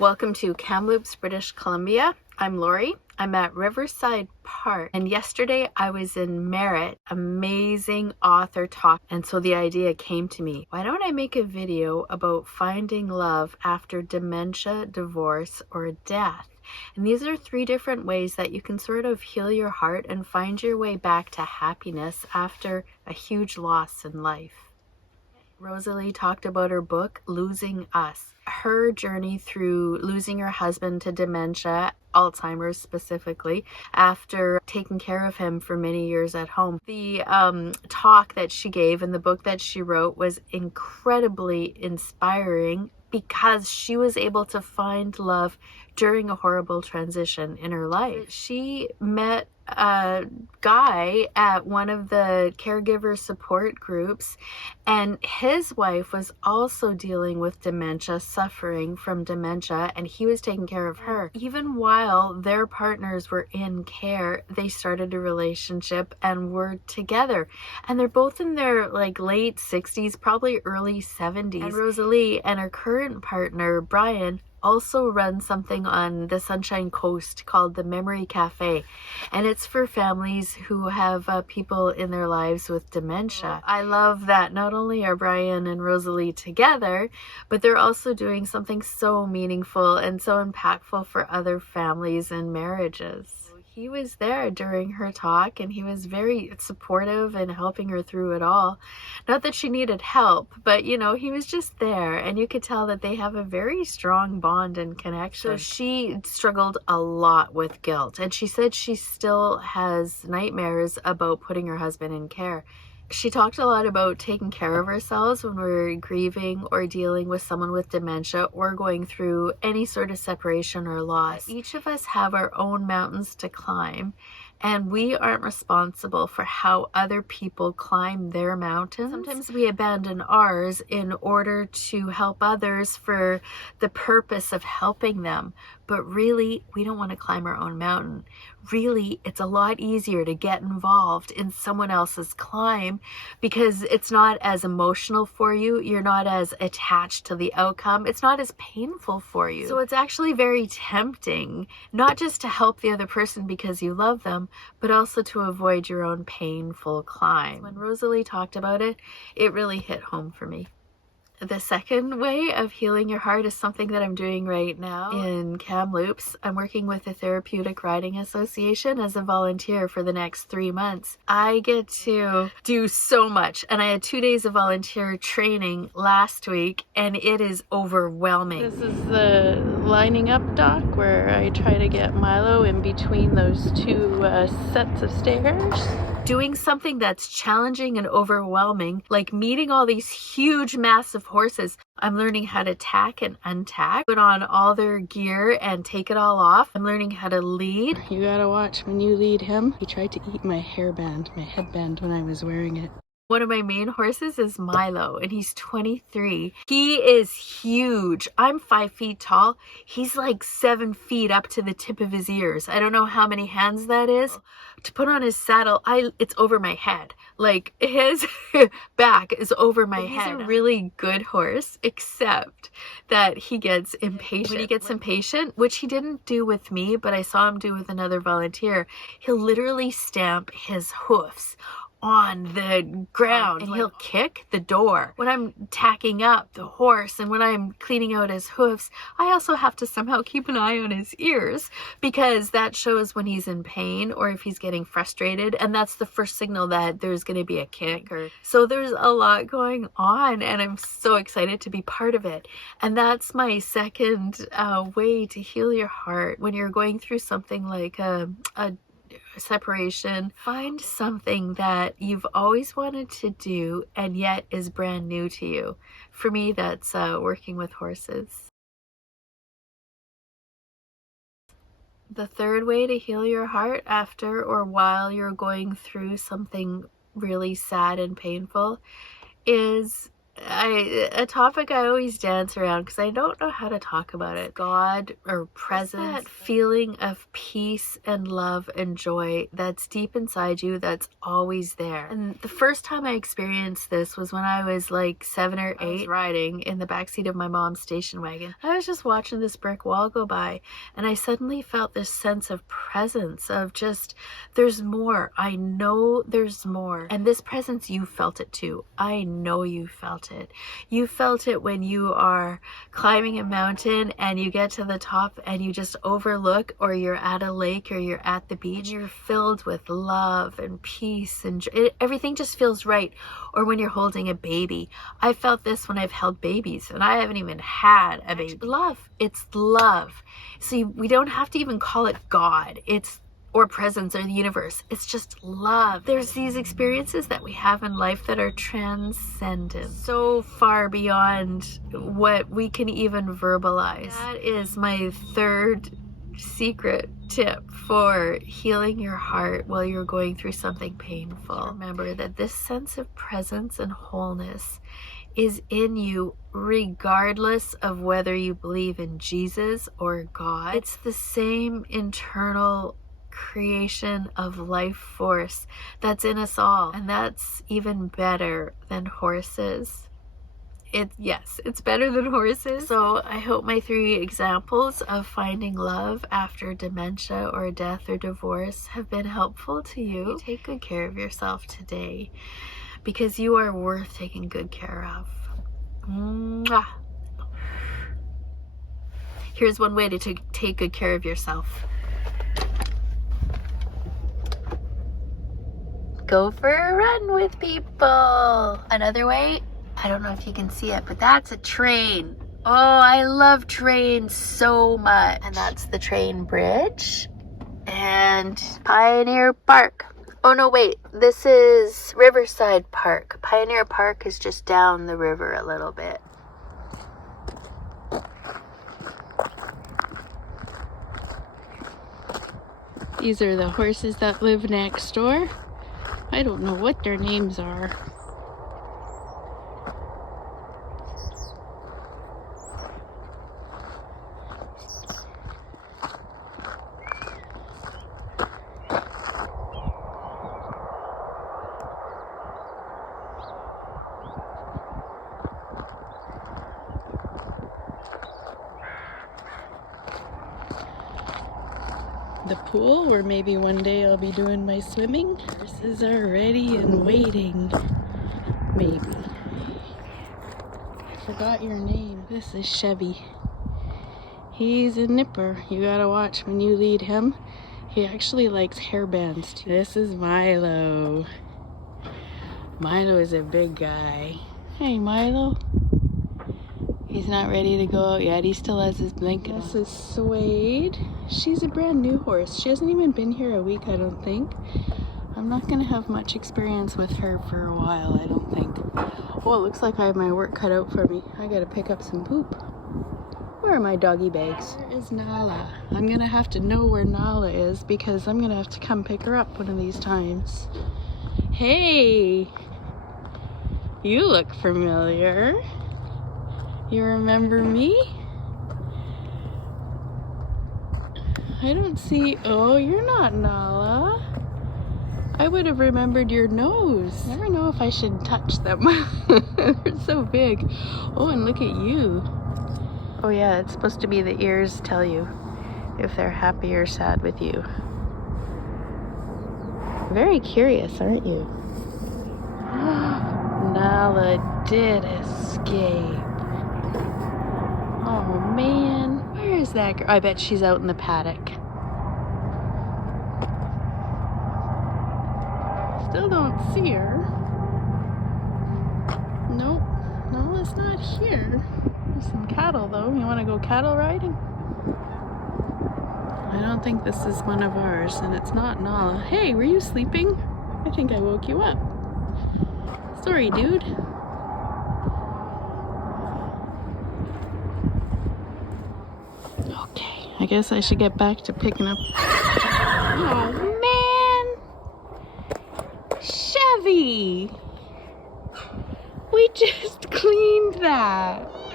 Welcome to Kamloops, British Columbia. I'm Lori. I'm at Riverside Park, and yesterday I was in Merritt, amazing author talk, and so the idea came to me. Why don't I make a video about finding love after dementia, divorce, or death? And these are 3 different ways that you can sort of heal your heart and find your way back to happiness after a huge loss in life. Rosalie talked about her book, Losing Us. Her journey through losing her husband to dementia, Alzheimer's specifically, after taking care of him for many years at home. The talk that she gave and the book that she wrote was incredibly inspiring because she was able to find love during a horrible transition in her life. She met a guy at one of the caregiver support groups, and his wife was also dealing with dementia, suffering from dementia, and he was taking care of her. Even while their partners were in care, they started a relationship and were together. And they're both in their late 60s, probably early 70s. And Rosalie and her current partner, Brian, also run something on the Sunshine Coast called the Memory Cafe, and it's for families who have people in their lives with dementia. I love that not only are Brian and Rosalie together, but they're also doing something so meaningful and so impactful for other families and marriages. He was there during her talk, and he was very supportive and helping her through it all. Not that she needed help, but he was just there, and you could tell that they have a very strong bond and connection. So she struggled a lot with guilt, and she said she still has nightmares about putting her husband in care. She talked a lot about taking care of ourselves when we're grieving or dealing with someone with dementia or going through any sort of separation or loss. Each of us have our own mountains to climb, and we aren't responsible for how other people climb their mountains. Sometimes we abandon ours in order to help others for the purpose of helping them. But really, we don't want to climb our own mountain. Really, it's a lot easier to get involved in someone else's climb because it's not as emotional for you. You're not as attached to the outcome. It's not as painful for you. So it's actually very tempting, not just to help the other person because you love them, but also to avoid your own painful climb. When Rosalie talked about it, it really hit home for me. The second way of healing your heart is something that I'm doing right now in Kamloops. I'm working with the Therapeutic Riding Association as a volunteer for the next 3 months. I get to do so much, and I had 2 days of volunteer training last week, and it is overwhelming. This is the lining up dock where I try to get Milo in between those 2 sets of stairs. Doing something that's challenging and overwhelming, like meeting all these huge, massive horses. I'm learning how to tack and untack, put on all their gear and take it all off. I'm learning how to lead. You gotta watch when you lead him. He tried to eat my headband when I was wearing it. One of my main horses is Milo, and he's 23. He is huge. I'm 5 feet tall. He's like 7 feet up to the tip of his ears. I don't know how many hands that is. To put on his saddle, it's over my head. Like, his back is over my head. He's a really good horse, except that he gets impatient. When he gets impatient, which he didn't do with me, but I saw him do with another volunteer, he'll literally stamp his hoofs on the ground and he'll kick the door. When I'm tacking up the horse and when I'm cleaning out his hoofs, I also have to somehow keep an eye on his ears because that shows when he's in pain or if he's getting frustrated, and that's the first signal that there's going to be a kick. So there's a lot going on, and I'm so excited to be part of it. And that's my second way to heal your heart when you're going through something like a separation. Find something that you've always wanted to do and yet is brand new to you. For me, that's working with horses. The third way to heal your heart after or while you're going through something really sad and painful is a topic I always dance around because I don't know how to talk about it. God or presence, that feeling of peace and love and joy that's deep inside you, that's always there. And the first time I experienced this was when I was like 7 or 8. I was riding in the backseat of my mom's station wagon. I was just watching this brick wall go by, and I suddenly felt this sense of presence, of just, there's more. I know there's more. And this presence, you felt it too. I know you felt it. You felt it when you are climbing a mountain and you get to the top and you just overlook, or you're at a lake or you're at the beach. You're filled with love and peace and everything just feels right. Or when you're holding a baby. I felt this when I've held babies and I haven't even had a baby. Love. It's love. See, we don't have to even call it God. Or presence or the universe. It's just love. There's these experiences that we have in life that are transcendent, so far beyond what we can even verbalize. That is my third secret tip for healing your heart while you're going through something painful. Remember that this sense of presence and wholeness is in you regardless of whether you believe in Jesus or God. It's the same internal creation of life force that's in us all, and that's even better than horses. It's better than horses. So I hope my 3 examples of finding love after dementia or death or divorce have been helpful to you. Take good care of yourself today, because you are worth taking good care of. Mwah. Here's one way to take good care of yourself. Go for a run with people. Another way, I don't know if you can see it, but that's a train. Oh, I love trains so much. And that's the train bridge and Pioneer Park. Oh no, wait, this is Riverside Park. Pioneer Park is just down the river a little bit. These are the horses that live next door. I don't know what their names are. The pool, where maybe one day I'll be doing my swimming. Horses are ready and waiting. Maybe. I forgot your name. This is Chevy. He's a nipper. You gotta watch when you lead him. He actually likes hairbands too. This is Milo. Milo is a big guy. Hey, Milo. He's not ready to go out yet. He still has his blanket on. This is Suede. She's a brand new horse. She hasn't even been here a week, I don't think. I'm not gonna have much experience with her for a while, I don't think. Oh, it looks like I have my work cut out for me. I gotta pick up some poop. Where are my doggy bags? Where is Nala? I'm gonna have to know where Nala is, because I'm gonna have to come pick her up one of these times. Hey! You look familiar. You remember me? I don't see... Oh, you're not Nala. I would have remembered your nose. I never know if I should touch them. They're so big. Oh, and look at you. Oh yeah, it's supposed to be the ears tell you if they're happy or sad with you. Very curious, aren't you? Nala did escape. Oh man, where is that girl? I bet she's out in the paddock. Still don't see her. Nope, Nala's not here. There's some cattle though. You want to go cattle riding? I don't think this is one of ours, and it's not Nala. Hey, were you sleeping? I think I woke you up. Sorry, dude. Okay, I guess I should get back to picking up. Oh man! Chevy! We just cleaned that.